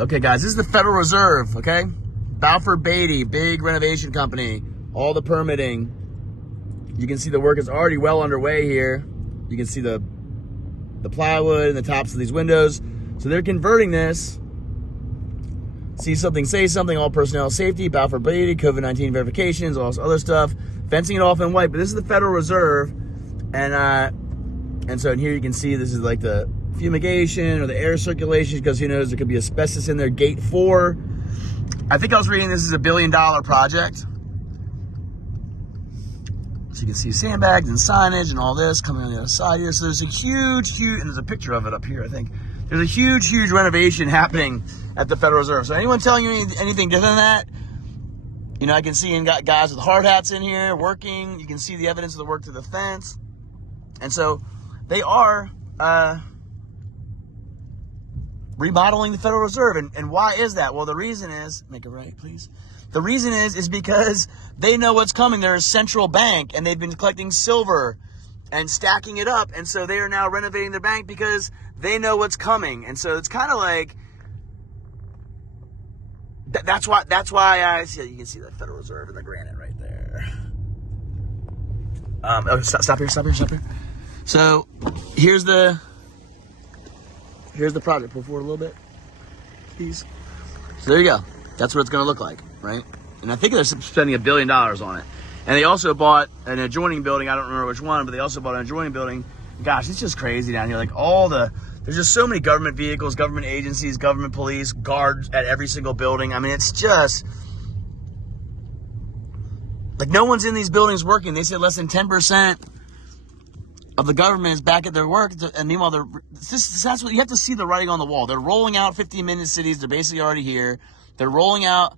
Okay, guys, this is the Federal Reserve, okay? Balfour Beatty, big renovation company, all the permitting. You can see the work is already well underway here. You can see the plywood and the tops of these windows. So they're converting this. See something, say something, all personnel safety, Balfour Beatty, COVID-19 verifications, all this other stuff. Fencing it off in white, but this is the Federal Reserve. And so in here you can see this is like the fumigation or the air circulation, because who knows, there could be asbestos in there. Gate 4. I think I was reading this is $1 billion project. So you can see sandbags and signage and all this coming on the other side here. So there's a huge, and there's a picture of it up here, I think. There's a huge renovation happening at the Federal Reserve. So anyone telling you anything different than that, you know, I can see guys with hard hats in here working. You can see the evidence of the work to the fence. And so they are remodeling the Federal Reserve. And why is that? Well, the reason is, make it right, please. The reason is because they know what's coming. They're a central bank, and they've been collecting silver and stacking it up. And so they are now renovating their bank because they know what's coming. And so it's kind of like, that's why I see, you can see the Federal Reserve and the granite right there. Stop here. So here's the project. Pull forward a little bit, please. So there you go. That's what it's going to look like, right? And I think they're spending $1 billion on it. And they also bought an adjoining building. I don't remember which one, but they also bought an adjoining building. Gosh, it's just crazy down here. Like there's just so many government vehicles, government agencies, government police, guards at every single building. I mean, it's just like no one's in these buildings working. They said less than 10% of the government is back at their work. And meanwhile, that's what you have to see, the writing on the wall. They're rolling out 15-minute cities. They're basically already here. They're rolling out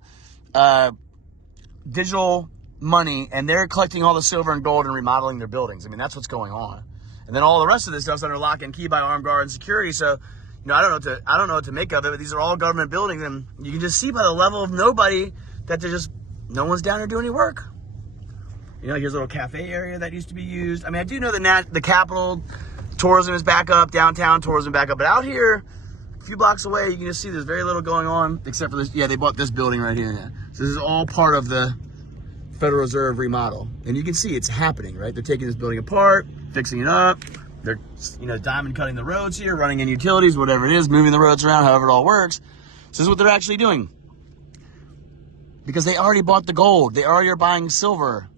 digital money, and they're collecting all the silver and gold and remodeling their buildings. I mean, that's what's going on. And then all the rest of this stuff's under lock and key by armed guard and security. So, you know, I don't know what to make of it, but these are all government buildings, and you can just see by the level of nobody that no one's down there doing any work. You know, here's a little cafe area that used to be used. I mean, I do know the Capitol tourism is back up, downtown tourism back up, but out here, a few blocks away, you can just see there's very little going on except for this. Yeah, they bought this building right here. Yeah. So this is all part of the Federal Reserve remodel. And you can see it's happening, right? They're taking this building apart, fixing it up. They're, you know, diamond cutting the roads here, running in utilities, whatever it is, moving the roads around, however it all works. So this is what they're actually doing. Because they already bought the gold. They already are buying silver.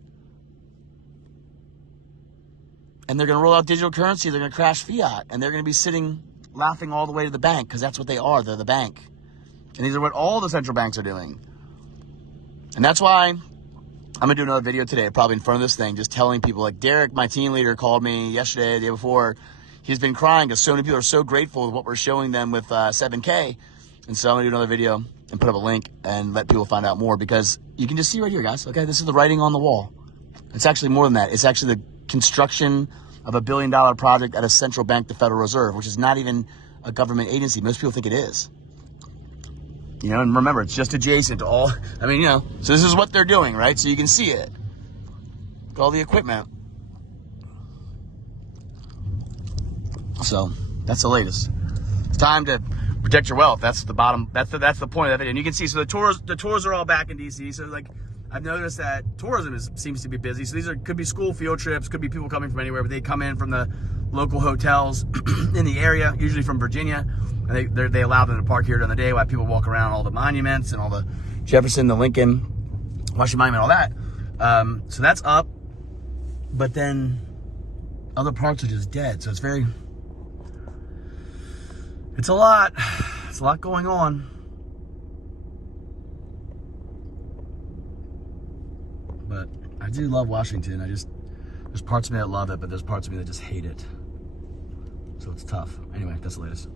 And they're going to roll out digital currency. They're going to crash fiat. And they're going to be sitting laughing all the way to the bank, because that's what they are. They're the bank. And these are what all the central banks are doing. And that's why I'm going to do another video today, probably in front of this thing, just telling people, like Derek, my team leader, called me yesterday, the day before. He's been crying because so many people are so grateful with what we're showing them with 7K. And so I'm going to do another video and put up a link and let people find out more, because you can just see right here, guys. Okay, this is the writing on the wall. It's actually more than that. It's actually the construction of $1 billion project at a central bank, the Federal Reserve, which is not even a government agency. Most people think it is. You know, and remember, it's just adjacent to all, I mean, you know, so this is what they're doing, right? So you can see it. Look at all the equipment. So that's the latest. It's time to protect your wealth. That's the bottom, that's the point of it. And you can see, so the tours are all back in DC. So like, I've noticed that tourism seems to be busy. So these could be school field trips, could be people coming from anywhere, but they come in from the local hotels in the area, usually from Virginia. And they allow them to park here during the day while people walk around all the monuments and all the Jefferson, the Lincoln, Washington Monument, all that. So that's up. But then other parts are just dead. So it's a lot. It's a lot going on. But I do love Washington. There's parts of me that love it, but there's parts of me that just hate it. So it's tough. Anyway, that's the latest.